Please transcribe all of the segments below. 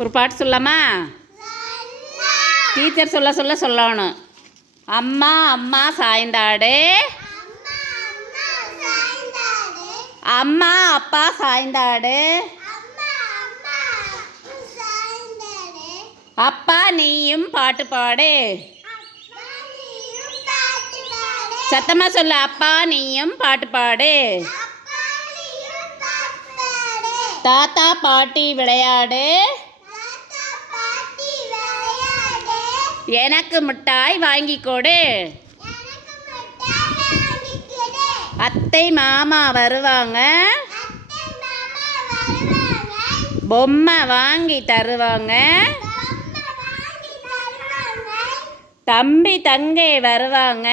ஒரு பாட்டு சொல்லலாமா? டீச்சர் சொல்லணும். அம்மா அம்மா சாய்ந்தாடு, அம்மா அப்பா சாய்ந்தாடு, அப்பா நீயும் பாட்டு பாடு. சத்தமா சொல்லு. அப்பா நீயும் பாட்டு பாடு. தாத்தா பாட்டி விளையாடு, எனக்கு மிட்டாய் வாங்கி கொடு. அத்தை மாமா வருவாங்க, பொம்மை வாங்கி தருவாங்க. தம்பி தங்கை வருவாங்க,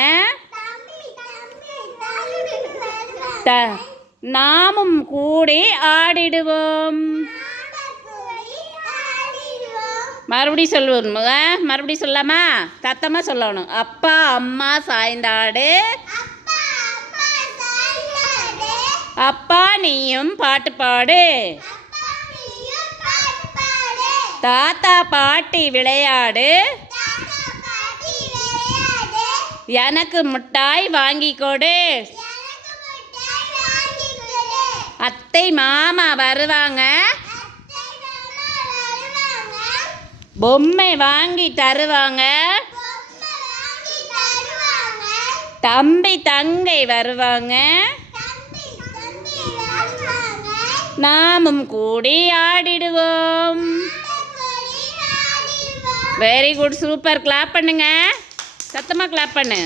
நாமும் கூடி ஆடிடுவோம். மறுபடியும் சொல்லுவோம். மறுபடியும் சொல்லாமா? சத்தமாக சொல்லணும். அப்பா அம்மா சாய்ந்தாடு, அப்பா நீயும் பாட்டு பாடு. தாத்தா பாட்டி விளையாடு, எனக்கு மிட்டாய் வாங்கி கொடு. அத்தை மாமா வருவாங்க, பொம்மை வாங்கி தருவாங்க. தம்பி தங்கை வருவாங்க, நாமும் கூடி ஆடிடுவோம். Very good, super. கிளாப் பண்ணுங்க, சத்தமாக கிளாப் பண்ணு.